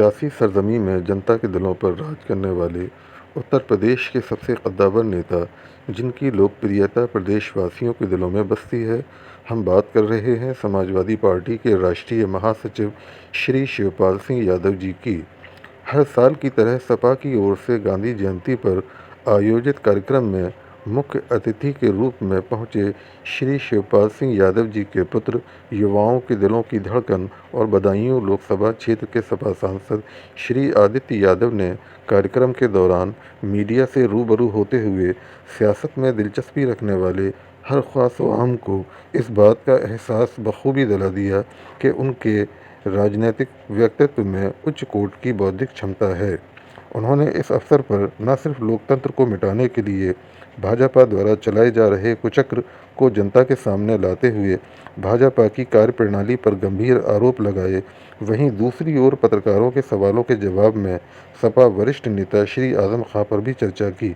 सियासी सरजमी में जनता के दिलों पर राज करने वाले उत्तर प्रदेश के सबसे कद्दावर नेता, जिनकी लोकप्रियता प्रदेशवासियों के दिलों में बसती है, हम बात कर रहे हैं समाजवादी पार्टी के राष्ट्रीय महासचिव श्री शिवपाल सिंह यादव जी की। हर साल की तरह सपा की ओर से गांधी जयंती पर आयोजित कार्यक्रम में मुख्य अतिथि के रूप में पहुंचे श्री शिवपाल सिंह यादव जी के पुत्र, युवाओं के दिलों की धड़कन और बदायूं लोकसभा क्षेत्र के सपा सांसद श्री आदित्य यादव ने कार्यक्रम के दौरान मीडिया से रूबरू होते हुए सियासत में दिलचस्पी रखने वाले हर ख़ास आवाम को इस बात का एहसास बखूबी दिला दिया कि उनके राजनीतिक व्यक्तित्व में उच्च कोटि की बौद्धिक क्षमता है। उन्होंने इस अवसर पर न सिर्फ लोकतंत्र को मिटाने के लिए भाजपा द्वारा चलाए जा रहे कुचक्र को जनता के सामने लाते हुए भाजपा की कार्यप्रणाली पर गंभीर आरोप लगाए, वहीं दूसरी ओर पत्रकारों के सवालों के जवाब में सपा वरिष्ठ नेता श्री आजम खां पर भी चर्चा की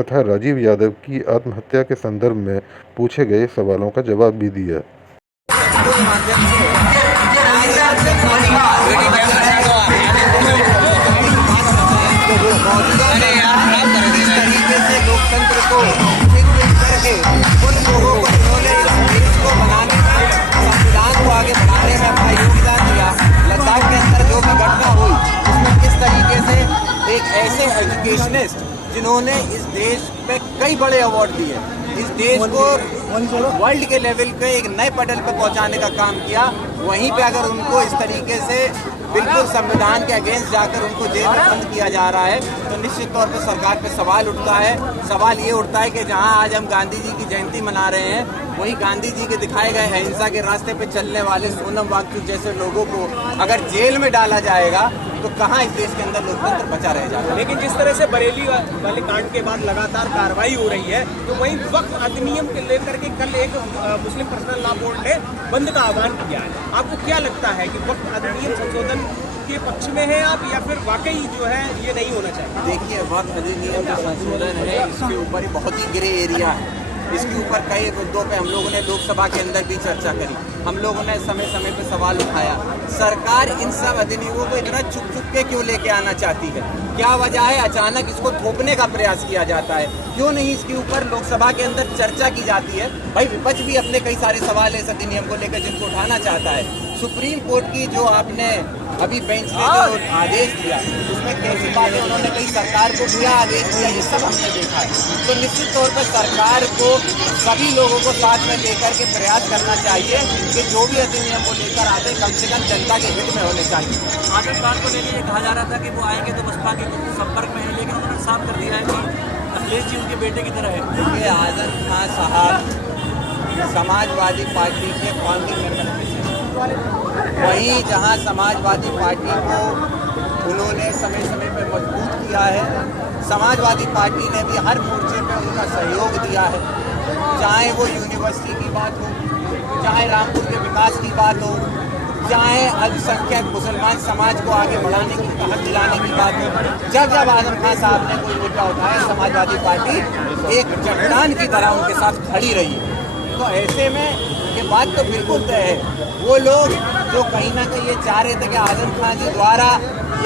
तथा राजीव यादव की आत्महत्या के संदर्भ में पूछे गए सवालों का जवाब भी दिया। लोकतंत्र को करके उन लोगों को जिन्होंने इस देश को बनाने में, संविधान को आगे बढ़ाने में अपना योगदान दिया, लद्दाख के अंदर जो भी घटना हुई उसमें किस तरीके से एक ऐसे एजुकेशनिस्ट जिन्होंने इस देश में कई बड़े अवार्ड दिए, इस देश को वर्ल्ड के लेवल पे एक नए पटल पे पहुंचाने का काम किया, वहीं पे अगर उनको इस तरीके से बिल्कुल संविधान के अगेंस्ट जाकर उनको जेल में बंद किया जा रहा है, तो निश्चित तौर पर सरकार पे सवाल उठता है। सवाल ये उठता है कि जहां आज हम गांधी जी की जयंती मना रहे हैं, वही गांधी जी के दिखाए गए अहिंसा के रास्ते पे चलने वाले सोनम वांगचुक जैसे लोगों को अगर जेल में डाला जाएगा तो कहां इस देश के अंदर लोकतंत्र बचा रह जाएगा। लेकिन जिस तरह से बरेली वाले कांड के बाद लगातार कार्रवाई हो रही है, तो वहीं वक्फ अधिनियम के लेकर के कल एक मुस्लिम पर्सनल लॉ बोर्ड ने बंद का आह्वान किया है। आपको क्या लगता है कि वक्फ अधिनियम संशोधन के पक्ष में है आप, या फिर वाकई जो है ये नहीं होना चाहिए? देखिए, वक्फ अधिनियम जो संशोधन है इसके ऊपर बहुत ही ग्रे एरिया है। इसके ऊपर कई मुद्दों पे हम लोगों ने लोकसभा के अंदर भी चर्चा करी, हम लोगों ने समय समय पे सवाल उठाया। सरकार इन सब अधिनियमों को इतना चुप चुप के क्यों लेके आना चाहती है? क्या वजह है अचानक इसको थोपने का प्रयास किया जाता है? क्यों नहीं इसके ऊपर लोकसभा के अंदर चर्चा की जाती है? भाई, विपक्ष भी अपने कई सारे सवाल है इस अधिनियम को लेकर जिनको उठाना चाहता है। सुप्रीम कोर्ट की जो आपने अभी बेंच ने जो आदेश दिया उसमें कैसी बातें उन्होंने कई सरकार को क्या आदेश दिया, ये सब हमने देखा है। तो निश्चित तौर पर सरकार को सभी लोगों को साथ में लेकर के प्रयास करना चाहिए कि जो भी अधिनियम को लेकर आते कम से कम जनता के हित में होने चाहिए। आतंकवाद को लेकर कहा जा रहा था कि वो आएंगे तो बसपा के संपर्क में है, लेकिन उन्होंने साफ कर दिया है कि अखिलेश जी उनके बेटे की तरह है। देखिए, आजम खां साहब समाजवादी पार्टी के फाउंडिंग मेंबर में से, वहीं जहां समाजवादी पार्टी को उन्होंने समय समय पर मजबूत किया है, समाजवादी पार्टी ने भी हर मोर्चे पे उनका सहयोग दिया है। चाहे वो यूनिवर्सिटी की बात हो, चाहे रामपुर के विकास की बात हो, चाहे अल्पसंख्यक मुसलमान समाज को आगे बढ़ाने की, हक दिलाने की बात हो, जब जब आजम खान साहब ने कोई मुद्दा उठाया, समाजवादी पार्टी एक चट्टान की तरह उनके साथ खड़ी रही। तो ऐसे में ये बात तो बिल्कुल तय है, वो लोग जो कहीं ना कहीं ये चाह रहे थे कि आजम खान जी द्वारा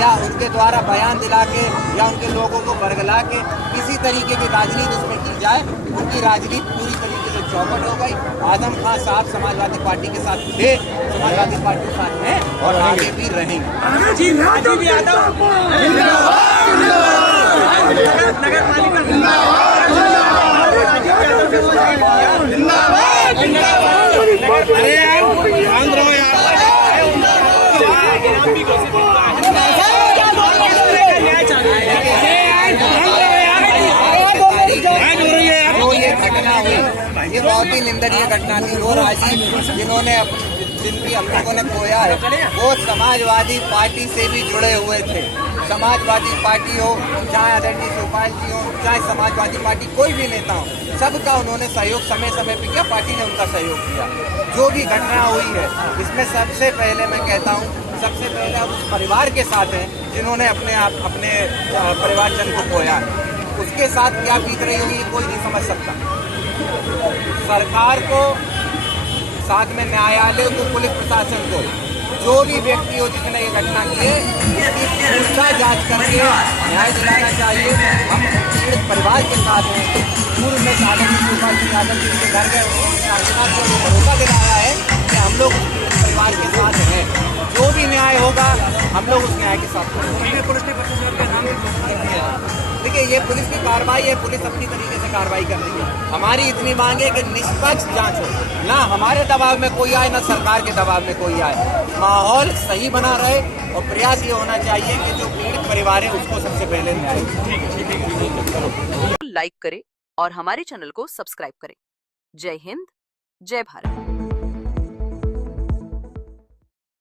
या उनके द्वारा बयान दिला के या उनके लोगों को बरगला के किसी तरीके की राजनीति उसमें की जाए, उनकी राजनीति पूरी तरीके से चौपट हो गई। आजम खान साहब समाजवादी पार्टी के साथ थे, समाजवादी पार्टी के साथ हैं और आगे भी रहेंगे। राजीव यादव नगर पालिका ये बहुत ही निंदनीय घटना थी। वो राजीव जिनकी हम लोगों ने खोया है, वो समाजवादी पार्टी से भी जुड़े हुए थे। समाजवादी पार्टी हो, चाहे आदरणीय शिवपाल जी हो, चाहे समाजवादी पार्टी कोई भी नेता हो, सबका उन्होंने सहयोग समय समय पर किया, पार्टी ने उनका सहयोग किया। जो भी घटना हुई है इसमें सबसे पहले मैं कहता हूँ, सबसे पहले उस परिवार के साथ हैं जिन्होंने अपने परिवारजन को खोया है। उसके साथ क्या बीत रही होगी कोई नहीं समझ सकता। सरकार को, साथ में न्यायालय को, पुलिस प्रशासन को जो भी व्यक्ति हो जिसने ये घटना की है इसकी पूछताछ जांच करके न्याय दिलाना चाहिए। हम पीड़ित परिवार के साथ हैं। पूर्व में साधन कुमार सिंह यादव जी के घर गए, उन्होंने भरोसा दिलाया है कि हम लोग पीड़ित परिवार के साथ हैं। जो भी न्याय होगा हम लोग उस न्याय के साथ करेंगे। पुलिस ने 25,000 का इनाम दिया है। देखिए, ये पुलिस की कार्रवाई है, पुलिस अपनी तरीके से कार्रवाई कर रही है। हमारी इतनी मांग है कि निष्पक्ष जांच हो, ना हमारे दबाव में कोई आए ना सरकार के दबाव में कोई आए, माहौल सही बना रहे और प्रयास ये होना चाहिए कि जो पीड़ित परिवार है उसको सबसे पहले न्याय लाइक करें और हमारे चैनल को सब्सक्राइब करें। जय हिंद, जय भारत।